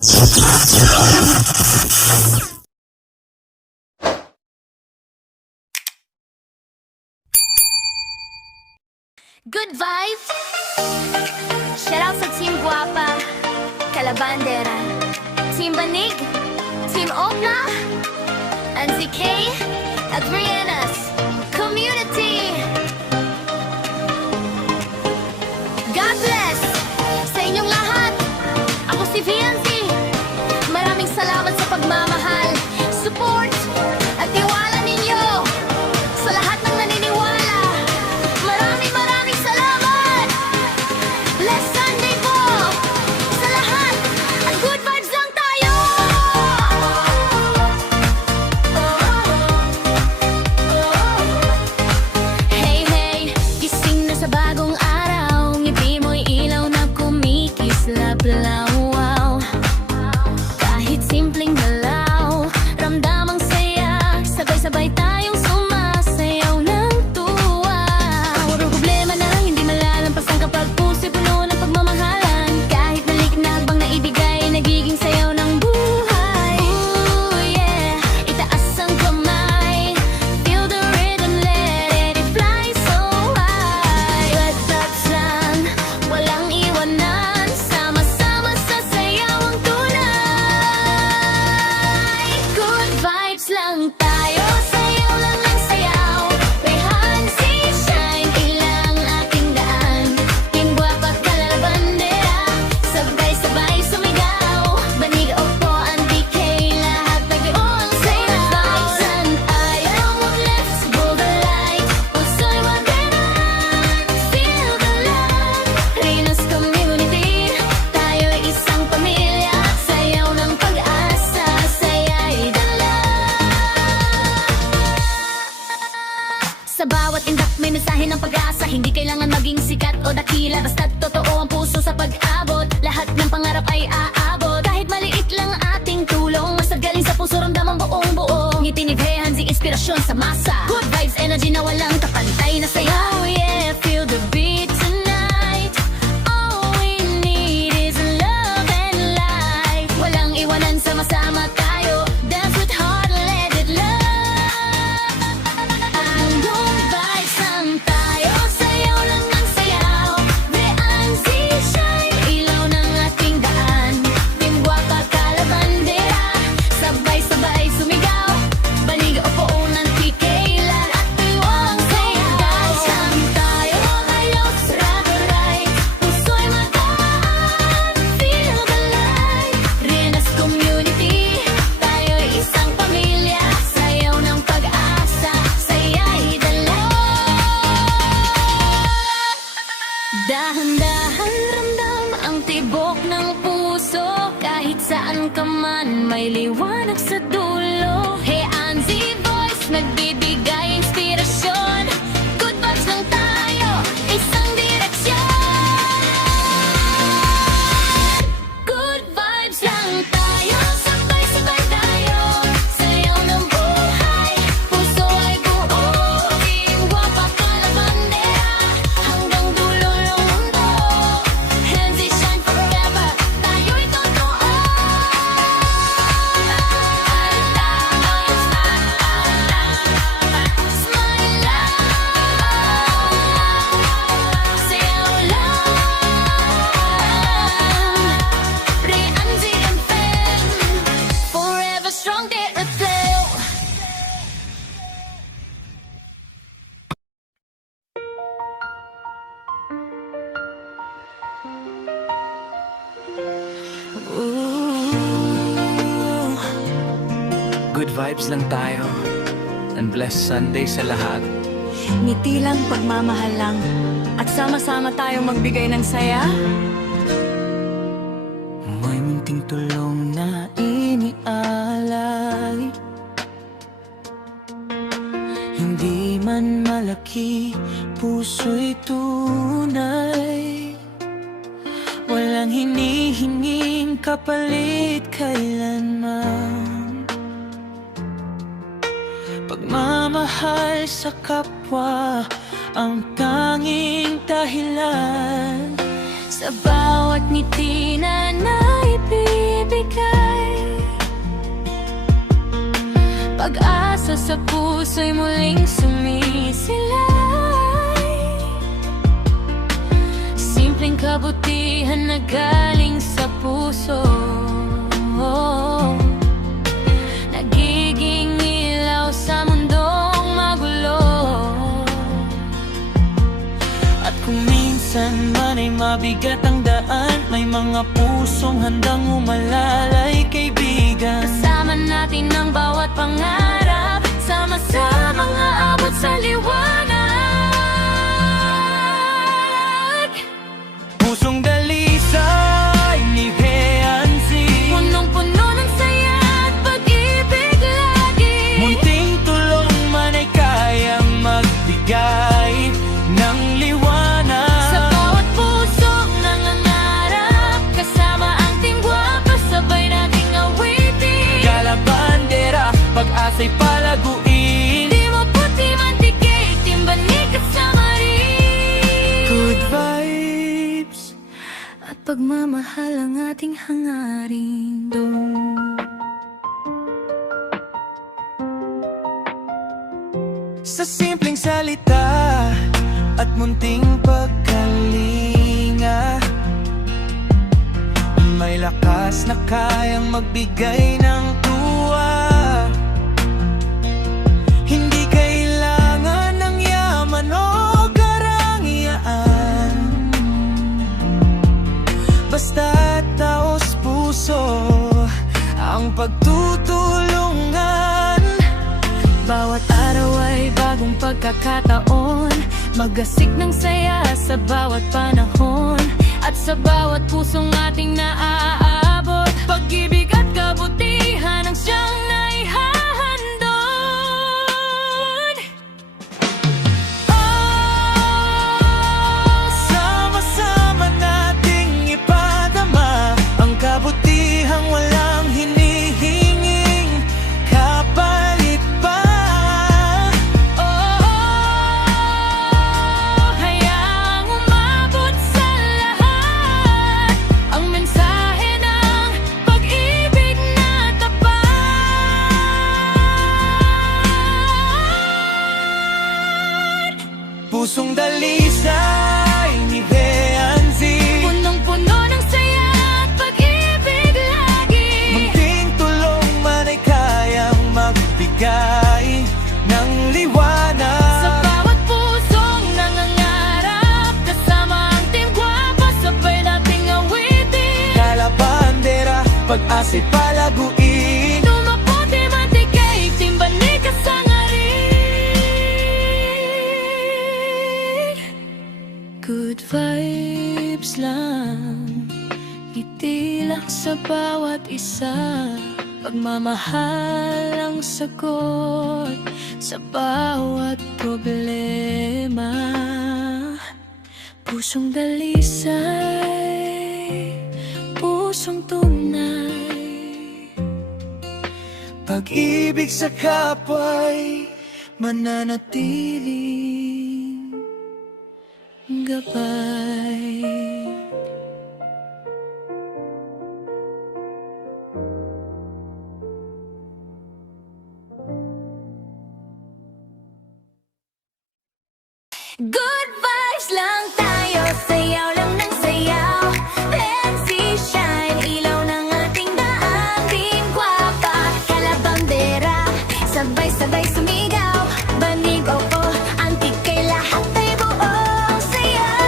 Good vibes! Shoutout sa Team Guapa, Calabandera, Team Banig, Team Opna, and ZK at Rihanna's Community! God bless sa inyong lahat! Ako si VNC. Maraming salamat sa pagmamahal, support, at tiwala ninyo sa lahat ng naniniwala. Maraming salamat! Blessed Sunday po sa lahat at good vibes lang tayo! Hey, hey, gising na sa bagong araw. Ngiti mo'y ilaw na kumikislap-law. Kahit simpleng galaw, ramdamang saya. Sabay-sabay tayong sumasayaw ng tuwa. Puro problema na hindi malalampasan kapag puso'y puno ng pagmamahalan. Kahit maliit na hagbang na ibigay, nagiging sayaw ng buhay. Ooh, yeah, itaas ang kamay, feel the rhythm, let it fly so high. Good vibes lang, walang iwanan, sama-sama sa sayaw ang tunay. Good vibes lang tayo, sayaw lang ang sayaw. Rehan, si shine, ilang ating daan. Team Guapa, Calabandera, sabay-sabay sumigaw. Banig, Opo, DK, lahat nag-iulang sayaw. Good vibes lang tayo, let's blow the light. Puso'y magandaan, feel the love. Rihanna's Community, tayo'y isang pamilya. Sayaw ng pag-asa, saya'y dala. Sa bawat indak may mensahe ng pag-asa. Hindi kailangan maging sikat o dakila, basta't totoo ang puso sa pag-abot. Lahat ng pangarap ay aabot. Kahit maliit lang ating tulong, basta galing sa puso, ramdam ang buong buo. Ngiti ni Behan, si inspirasyon sa masa. Good vibes, energy na walang kapantay na sayaw. Yeah, feel the beat tonight. All we need is love and life. Walang iwanan, sama-sama tayo. Dance with heart, let it love. Ang good vibes lang tayo, sayaw lang ang sayaw. Bean, si shine, ilaw ng ating daan. Team Guapa, Calabandera, sabay-sabay sumigaw. Banig, Opo, TK, lahat tuwang sayaw. Guys lang tayo, ayos, right. Puso'y magaan, feel the light. Rihanna's Community, tayo'y isang pamilya. Sayaw ng pag-asa, saya'y dala. Dahan-dahan ramdam ang tibok ng puso. Kahit saan ka man, may liwanag sa dulo. Hey, Anzi Voice, nagbibigay inspirasyon. Good vibes lang tayo, isang direksyon. Good vibes lang tayo, sabay-sabay tayo. Sayaw ng buhay, puso ay buo. Team Guapa, Calabandera, hanggang dulo ng mundo. Hands it shine forever, tayo'y totoo. Smile lang, sayaw lang. Rianzi and Fen, forever strong, they reflect. Ooh. Good vibes lang tayo, and blessed Sunday sa lahat. Ngiti lang, pagmamahal lang, at sama-sama tayong magbigay ng saya. May munting tulong na inialay. Hindi man malaki, puso'y tunay. Walang hinihinging kapalit kailanman. Pagmamahal sa kapwa ang tanging dahilan. Sa bawat ngiti na naibibigay, Pag-asa sa puso'y muling sumisilay. Simpleng kabutihan na galing sa puso, nagiging ilaw sa mundong magulo. At kung minsan man ay mabigat ang daan, may mga pusong handang umalalay, kaibigan. Kasama natin ang bawat pangarap, sama-samang aabot sa liwanag. Pusong dalisay ni Beanzi, Punong-puno ng saya at pag-ibig lagi. munting tulong man ay kayang magbigay ng liwanag. Sa bawat pusong nangangarap, kasama ang Team Guapa, sabay nating awitin. Kalabandera, pag-asa'y palaguin. Di mo puti mantikik, Team Banig kasama rin. Good vibes. At pagmamahal ang ating hangarin doon. Sa simpleng salita at munting pagkalinga, may lakas na kayang magbigay ng tuwa. Hindi kailangan ng yaman o karangyaan, basta taos puso ang pagtutulungan. Bawat araw ay bagong pagkakataon, magasik ng saya sa bawat panahon. At sa bawat pusong ating naaabot, pag-ibig at kabutihan ang siyang naihahandog. Sama-sama nating ipadama ang kabutihang walang hinihinging kapalit pa. Hayaang umabot sa lahat ang mensahe ng pag-ibig na tapat. Pusong dalisay ni Beanzi, Punong-puno ng saya at pag-ibig lagi. munting tulong man ay kayang magbigay ng liwanag. Sa bawat pusong nangangarap, kasama ang Team Guapa, sabay nating awitin. Kalabandera, pag-asa'y palaguin. Tumaputi mantikay, Team Banig kasama rin. Good vibes lang, itilak sa bawat isa. Pagmamahal ang sagot sa bawat problema. Pusong dalisay, pusong tunay. Pag-ibig sa kapwa'y mananatiling gabay. Good vibes lang tayo, sayaw lang ng sayaw. Fancy shine, ilaw ng ating daan. Team Guapa, kalabandera, sabay-sabay sumigaw. Banig oo, antik kay lahat ay buong sayaw.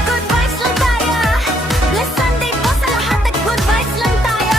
Good vibes lang tayo, blessed Sunday po sa lahat at good vibes lang tayo.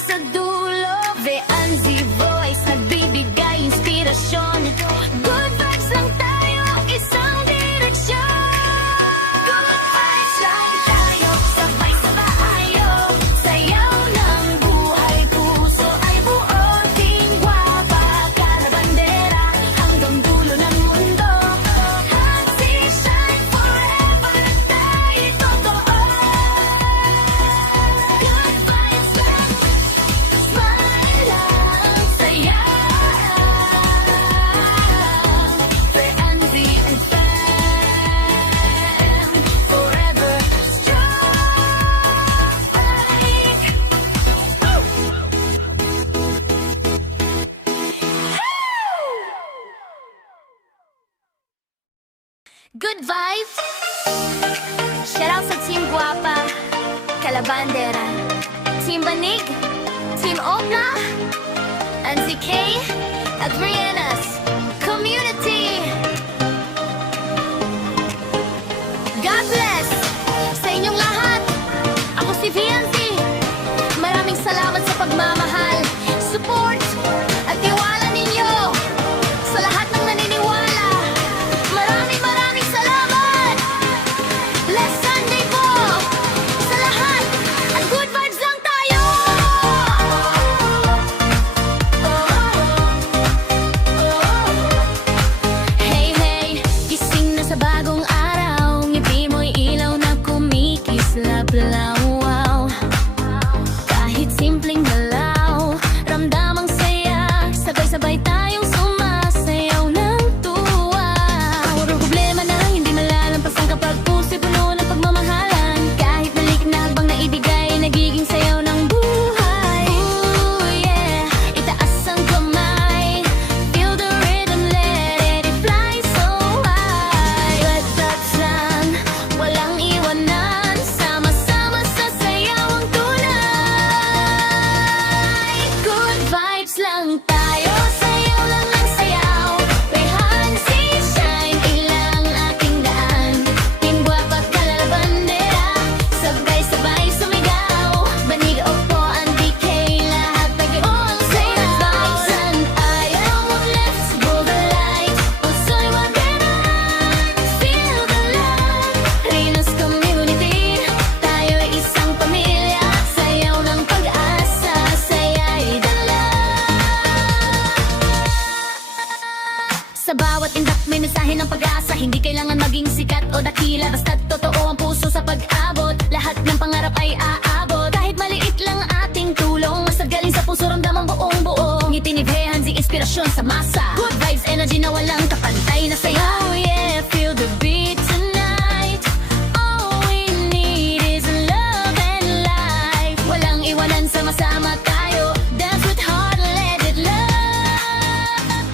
sa dulo. VNZ Voice, nagbibigay inspirasyon. Good vibes lang tayo, isang direksyon. Good vibes lang tayo, sabay-sabayo. Sayaw ng buhay, puso ay buo. Team Guapa, kalabandera, hanggang dulo ng mundo. Hansi shine forever, tayo totoo. Good vibes lang, smile lang, saya. VNZ and fam, forever Good vibes! Shout out sa Team Guapa, Calabandera, Team Banig, Team Opna, and ZK at Rihanna's community. God bless sa inyong lahat. Ako si VNZ. Maraming salamat sa pagmamahal, support, at tiwala ninyo. Sa lahat ng naniniwala, maraming salamat. Last Sunday po sa lahat, at good vibes lang tayo. Hey, hey, gising na sa bagong araw. Ngiti mo'y ilaw na kumikislap-law. Kahit simpleng galaw, ramdam ang saya. Sabay-sabay tayong sumasayaw ng tuwa. Puro problema na hindi malalampasan kapag puso'y puno ng pagmamahalan. Kahit maliit na hagbang na ibigay, nagiging sayaw ng buhay. Ooh, yeah, itaas ang kamay. Feel the rhythm, let it fly so high. Good vibes lang, walang iwanan. Sama-sama sa sayawang tunay. Good vibes lang tayo, sayaw lang ang sayaw. May Hansi shine, ilang ating daan. Team Guapa, kalabandera, sabay-sabay sumigaw. Banig, upuan, DK, lahat nag-iong sayaw. Vibes lang tayo, let's go the light. Puso'y maganaan, feel the light. Rinas community, tayo'y isang pamilya. Sayaw ng pag-asa, saya'y dala. Sa bawat indak may mensahe ng pag-asa. Hindi kailangan maging sikat o dakila, basta't totoo ang puso sa pag-abot. Lahat ng pangarap ay aabot. Kahit maliit lang ating tulong, basta galing sa puso, ramdam ang buong buo. Ngiti ni Hansi, inspirasyon sa masa. Good vibes, energy na walang kapantay na sayaw. Oh yeah, feel the beat tonight. All we need is love and life. Walang iwanan, sama-sama tayo. Dance with heart, let it love.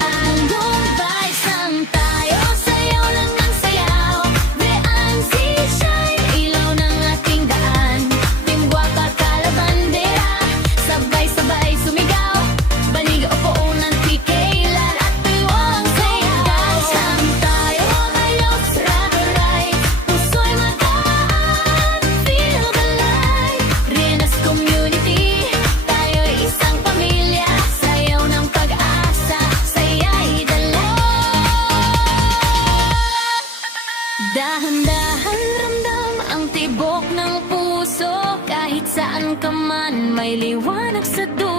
Ang good vibes lang tayo, sayaw lang ang sayaw. VNZ shine, ilaw ng ating daan. Team Guapa, kalabandera, sabay-sabay sumigaw. Banig, upuan, TK, lahat tuwang sayaw. Vibes lang tayo, malos, right. Puso'y magaan, feel the light. Rinas community, tayo'y isang pamilya. Sayaw ng pag-asa, saya'y dala. Dahan-dahan ramdam ang tibok ng puso. Kahit saan ka man, may liwanag sa dulo.